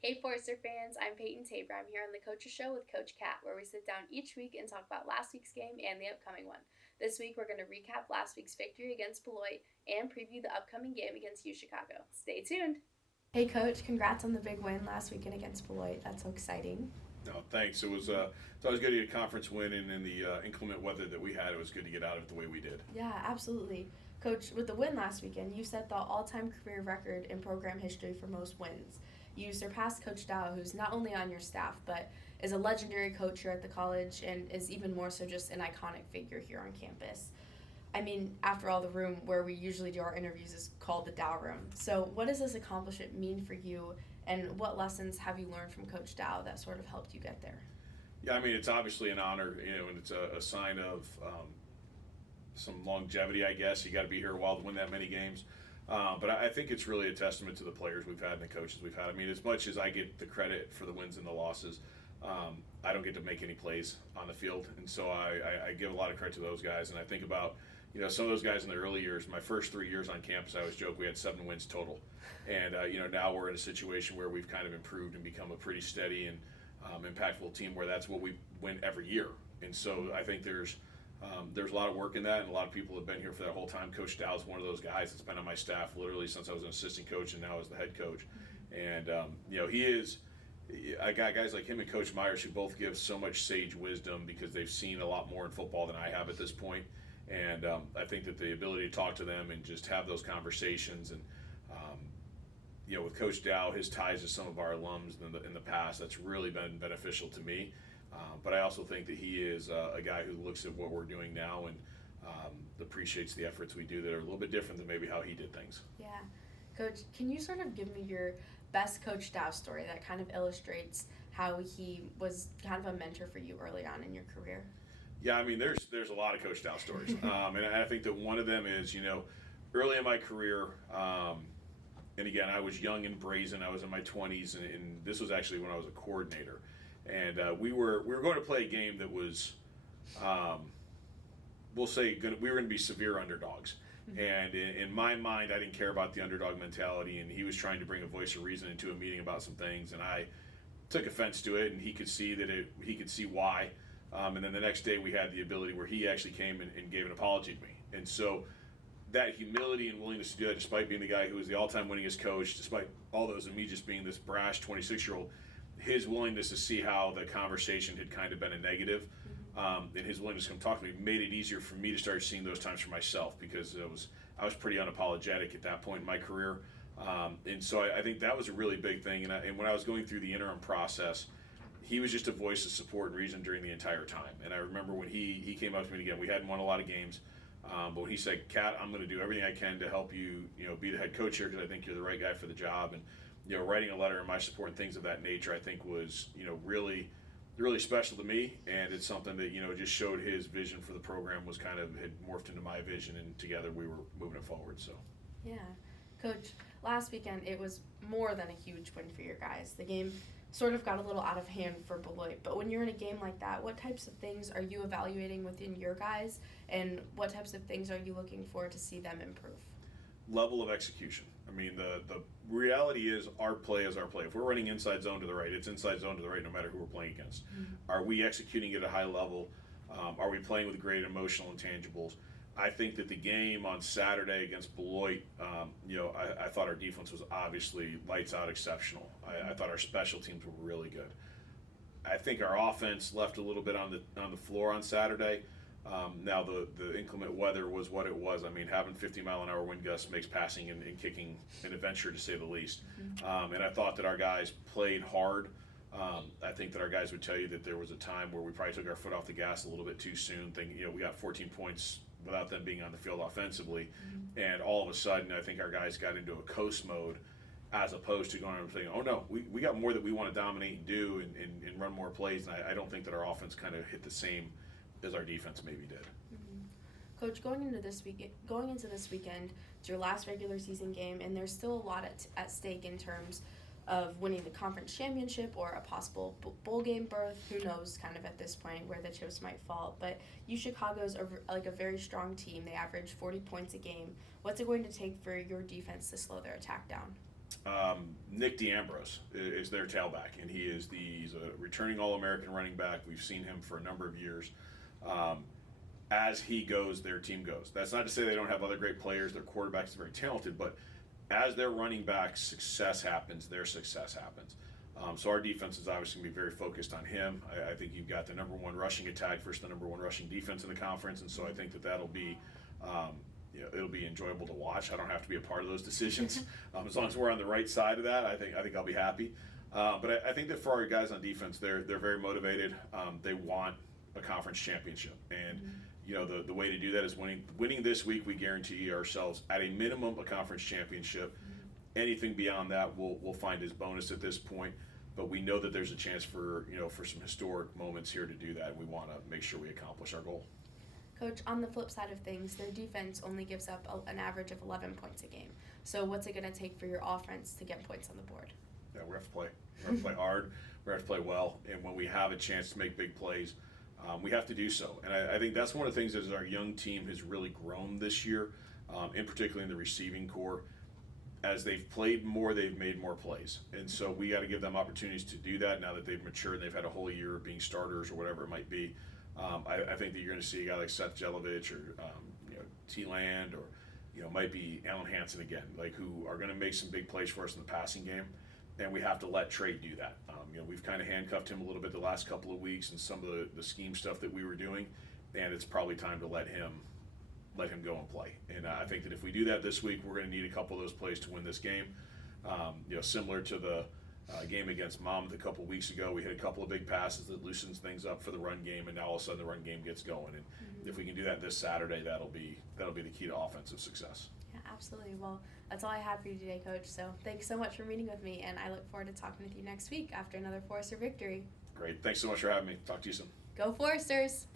Hey Forster fans, I'm Paityn Tabor. I'm here on the Coach's Show with Coach Kat, where we sit down each week and talk about last week's game and the upcoming one. This week, we're going to recap last week's victory against Beloit and preview the upcoming game against UChicago. Stay tuned. Hey Coach, congrats on the big win last weekend against Beloit. That's so exciting. No, thanks. It's always good to get a conference win, and in the inclement weather that we had, it was good to get out of it the way we did. Yeah, absolutely. Coach, with the win last weekend, you set the all-time career record in program history for most wins. You surpassed Coach Dow, who's not only on your staff, but is a legendary coach here at the college and is even more so just an iconic figure here on campus. I mean, after all, the room where we usually do our interviews is called the Dow Room. So what does this accomplishment mean for you, and what lessons have you learned from Coach Dow that sort of helped you get there? Yeah, I mean, it's obviously an honor, and it's a sign of some longevity, I guess. You got to be here a while to win that many games. But I think it's really a testament to the players we've had and the coaches we've had. I mean, as much as I get the credit for the wins and the losses, I don't get to make any plays on the field, and so I give a lot of credit to those guys. And I think about some of those guys in the early years. My first 3 years on campus, I always joke we had 7 wins total, and now we're in a situation where we've kind of improved and become a pretty steady and impactful team where that's what we win every year. And so I think there's a lot of work in that, and a lot of people have been here for that whole time. Coach Dow is one of those guys that's been on my staff literally since I was an assistant coach and now as the head coach. And he is. I got guys like him and Coach Myers who both give so much sage wisdom because they've seen a lot more in football than I have at this point. And I think that the ability to talk to them and just have those conversations and with Coach Dow, his ties to some of our alums in the past, that's really been beneficial to me. But I also think that he is a guy who looks at what we're doing now and appreciates the efforts we do that are a little bit different than maybe how he did things. Yeah. Coach, can you sort of give me your best Coach Dow story that kind of illustrates how he was kind of a mentor for you early on in your career? Yeah, I mean, there's a lot of Coach Dow stories. And I think that one of them is, early in my career, and again, I was young and brazen. I was in my 20s, and this was actually when I was a coordinator. And we were going to play a game that was, we'll say, we were going to be severe underdogs. And in my mind, I didn't care about the underdog mentality, and he was trying to bring a voice of reason into a meeting about some things, and I took offense to it, and he could see he could see why. And then the next day, we had the ability where he actually came and gave an apology to me. And so that humility and willingness to do that, despite being the guy who was the all-time winningest coach, despite all those, and me just being this brash 26-year-old, his willingness to see how the conversation had kind of been a negative, and his willingness to come talk to me made it easier for me to start seeing those times for myself because I was pretty unapologetic at that point in my career. And so I think that was a really big thing. And when I was going through the interim process, he was just a voice of support and reason during the entire time. And I remember when he came up to me again, we hadn't won a lot of games, but when he said, "Kat, I'm going to do everything I can to help you, be the head coach here because I think you're the right guy for the job." And writing a letter in my support and things of that nature, I think was really, really special to me. And it's something that just showed his vision for the program was kind of had morphed into my vision, and together we were moving it forward. So yeah, Coach, last weekend it was more than a huge win for your guys. The game sort of got a little out of hand for Beloit, but when you're in a game like that, what types of things are you evaluating within your guys, and what types of things are you looking for to see them improve? Level of execution. I mean, the reality is our play is our play. If we're running inside zone to the right, it's inside zone to the right no matter who we're playing against. Are we executing at a high level? Are we playing with great emotional intangibles? I think that the game on Saturday against Beloit, I thought our defense was obviously lights out exceptional. I thought our special teams were really good. I think our offense left a little bit on the floor on Saturday. Now the inclement weather was what it was. I mean, having 50-mile-an-hour wind gusts makes passing and kicking an adventure to say the least. And I thought that our guys played hard. I think that our guys would tell you that there was a time where we probably took our foot off the gas a little bit too soon. Thinking, we got 14 points without them being on the field offensively, and all of a sudden, I think our guys got into a coast mode, as opposed to going and saying, "Oh no, we got more that we want to dominate and do and run more plays." And I don't think that our offense kind of hit the same as our defense maybe did. Coach, going into this weekend, it's your last regular season game, and there's still a lot at stake in terms of winning the conference championship or a possible bowl game berth. Who knows kind of at this point where the chips might fall. But UChicago's like a very strong team. They average 40 points a game. What's it going to take for your defense to slow their attack down? Nick DeAmbrose is their tailback, and he's a returning All-American running back. We've seen him for a number of years. As he goes, their team goes. That's not to say they don't have other great players. Their quarterback is very talented, but as their running back success happens, their success happens. So our defense is obviously going to be very focused on him. I think you've got the number one rushing attack versus the number one rushing defense in the conference, and so I think that'll be it'll be enjoyable to watch. I don't have to be a part of those decisions. As long as we're on the right side of that, I think I'll be happy. But I think that for our guys on defense, they're very motivated. They want a conference championship, and the way to do that is winning this week. We guarantee ourselves at a minimum a conference championship. Anything beyond that, we'll find as bonus at this point. But we know that there's a chance for some historic moments here to do that. We want to make sure we accomplish our goal. Coach, on the flip side of things, their defense only gives up an average of 11 points a game. So what's it going to take for your offense to get points on the board? Yeah, we have to play. We have to play hard. We have to play well. And when we have a chance to make big plays, we have to do so. And I think that's one of the things that our young team has really grown this year, in particular in the receiving core. As they've played more, they've made more plays. And so we got to give them opportunities to do that now that they've matured and they've had a whole year of being starters or whatever it might be. I think that you're going to see a guy like Seth Jelovich or T-Land or might be Alan Hansen again, who are going to make some big plays for us in the passing game, and we have to let Trey do that. We've kind of handcuffed him a little bit the last couple of weeks and some of the scheme stuff that we were doing, and it's probably time to let him go and play. And I think that if we do that this week, we're going to need a couple of those plays to win this game. Similar to the game against Monmouth a couple weeks ago, we hit a couple of big passes that loosens things up for the run game, and now all of a sudden the run game gets going. And if we can do that this Saturday, that'll be the key to offensive success. Yeah, absolutely. Well, that's all I had for you today, Coach. So thanks so much for meeting with me, and I look forward to talking with you next week after another Forester victory. Great. Thanks so much for having me. Talk to you soon. Go Foresters!